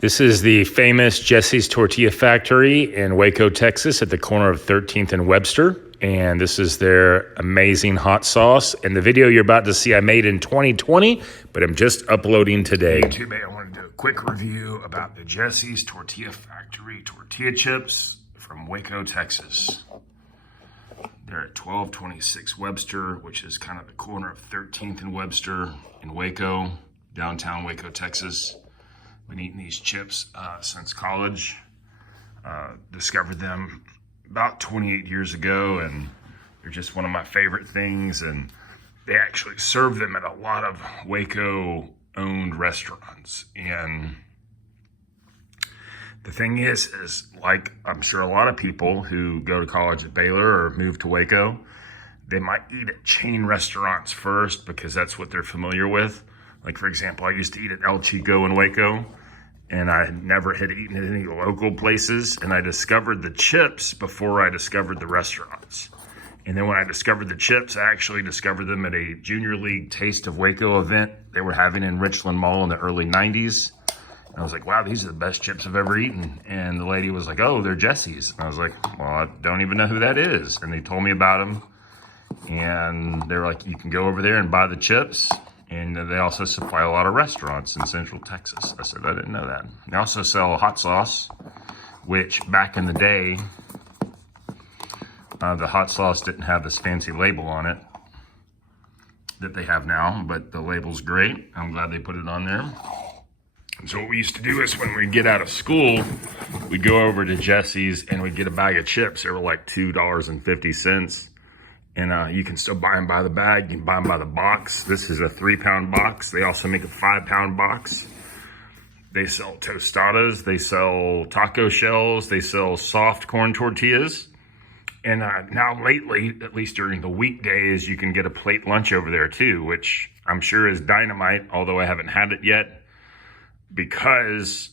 This is the famous Jesse's Tortilla Factory in Waco, Texas, at the corner of 13th and Webster. And this is their amazing hot sauce. And the video you're about to see I made in 2020, but I'm just uploading today. Today I want to do a quick review about the Jesse's Tortilla Factory tortilla chips from Waco, Texas. They're at 1226 Webster, which is kind of the corner of 13th and Webster in Waco, downtown Waco, Texas. Been eating these chips since college. Discovered them about 28 years ago, and they're just one of my favorite things. And they actually serve them at a lot of Waco-owned restaurants. And the thing is like I'm sure a lot of people who go to college at Baylor or move to Waco, they might eat at chain restaurants first because that's what they're familiar with. Like, for example, I used to eat at El Chico in Waco, and I never had eaten at any local places. And I discovered the chips before I discovered the restaurants. And then when I discovered the chips, I actually discovered them at a Junior League Taste of Waco event they were having in Richland Mall in the early 90s. And I was like, wow, these are the best chips I've ever eaten. And the lady was like, oh, they're Jesse's. And I was like, well, I don't even know who that is. And they told me about them. And they were like, you can go over there and buy the chips. And they also supply a lot of restaurants in Central Texas. I said, I didn't know that. They also sell hot sauce, which back in the day, the hot sauce didn't have this fancy label on it that they have now, but the label's great. I'm glad they put it on there. And so what we used to do is when we'd get out of school, we'd go over to Jesse's and we'd get a bag of chips. They were like $2.50. And you can still buy them by the bag. You can buy them by the box. This is a 3-pound box. They also make a 5-pound box. They sell tostadas. They sell taco shells. They sell soft corn tortillas. And now lately, at least during the weekdays, you can get a plate lunch over there too, which I'm sure is dynamite, although I haven't had it yet, because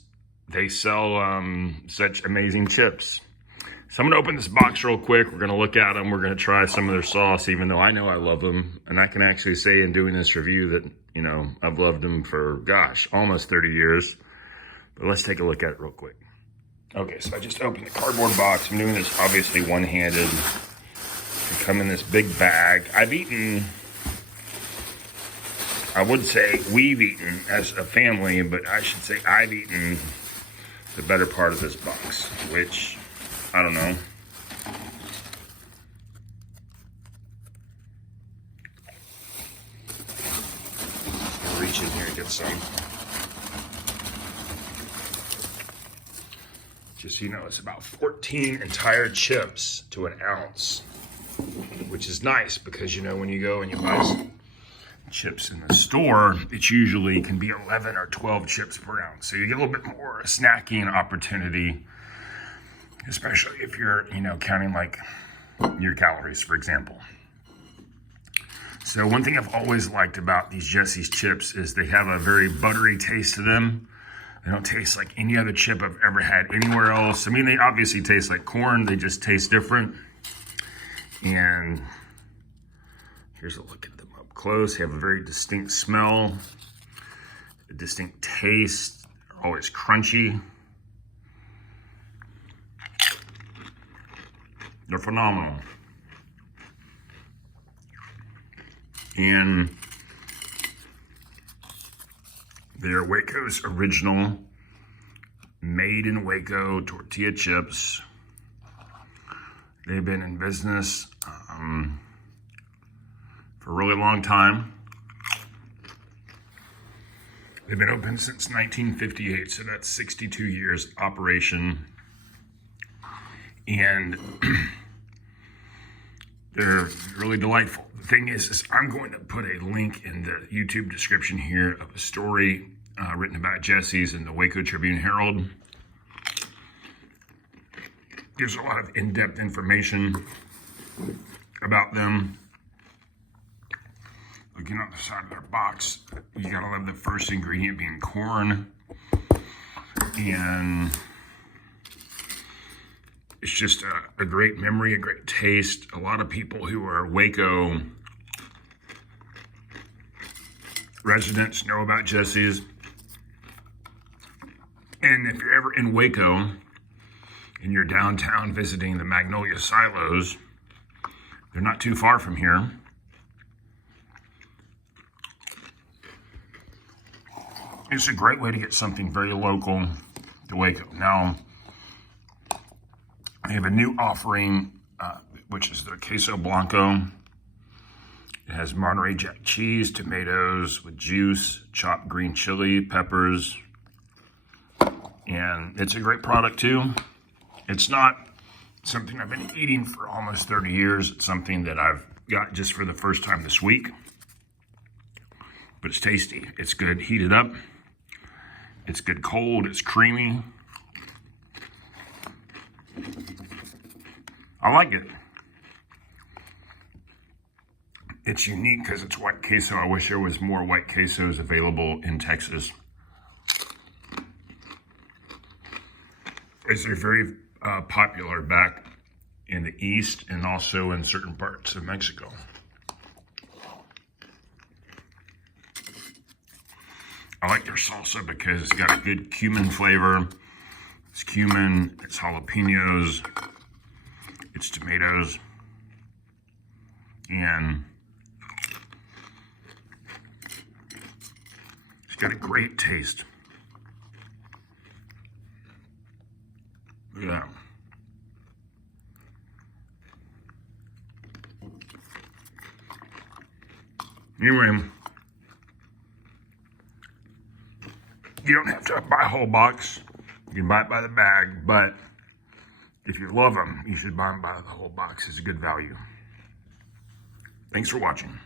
they sell such amazing chips. So I'm gonna open this box real quick. We're gonna look at them. We're gonna try some of their sauce, even though I know I love them. And I can actually say in doing this review that, you know, I've loved them for, gosh, almost 30 years. But let's take a look at it real quick. Okay, so I just opened the cardboard box. I'm doing this obviously one-handed. They come in this big bag. I've eaten, I would say we've eaten as a family, but I should say I've eaten the better part of this box, which, I don't know. I'll reach in here and get some. Just so you know, it's about 14 entire chips to an ounce, which is nice because, you know, when you go and you buy some chips in the store, it usually can be 11 or 12 chips per ounce. So you get a little bit more snacking opportunity, especially if you're, you know, counting like your calories, for example. So one thing I've always liked about these Jesse's chips is they have a very buttery taste to them. They don't taste like any other chip I've ever had anywhere else. I mean, they obviously taste like corn. They just taste different. And here's a look at them up close. They have a very distinct smell, a distinct taste. They're always crunchy. They're phenomenal. And they're Waco's original, made in Waco tortilla chips. They've been in business for a really long time. They've been open since 1958, so that's 62 years operation. And they're really delightful. The thing is I'm going to put a link in the YouTube description here of a story written about Jesse's in the Waco Tribune Herald. Gives a lot of in-depth information about them. Looking on the side of their box, you gotta love the first ingredient being corn. And it's just a great memory, a great taste. A lot of people who are Waco residents know about Jesse's. And then if you're ever in Waco and you're downtown visiting the Magnolia Silos, they're not too far from here. It's a great way to get something very local to Waco. Now, they have a new offering, which is the queso blanco. It has Monterey Jack cheese, tomatoes with juice, chopped green chili, peppers, and it's a great product too. It's not something I've been eating for almost 30 years. It's something that I've got just for the first time this week, but it's tasty. It's good heated up. It's good cold. It's creamy. I like it. It's unique because it's white queso. I wish there was more white quesos available in Texas. It's very popular back in the East and also in certain parts of Mexico. I like their salsa because it's got a good cumin flavor. It's cumin, it's jalapenos, it's tomatoes, and it's got a great taste. Look at that. Anyway, you don't have to buy a whole box. You can buy it by the bag, but if you love them, you should buy them by the whole box. It's a good value. Thanks for watching.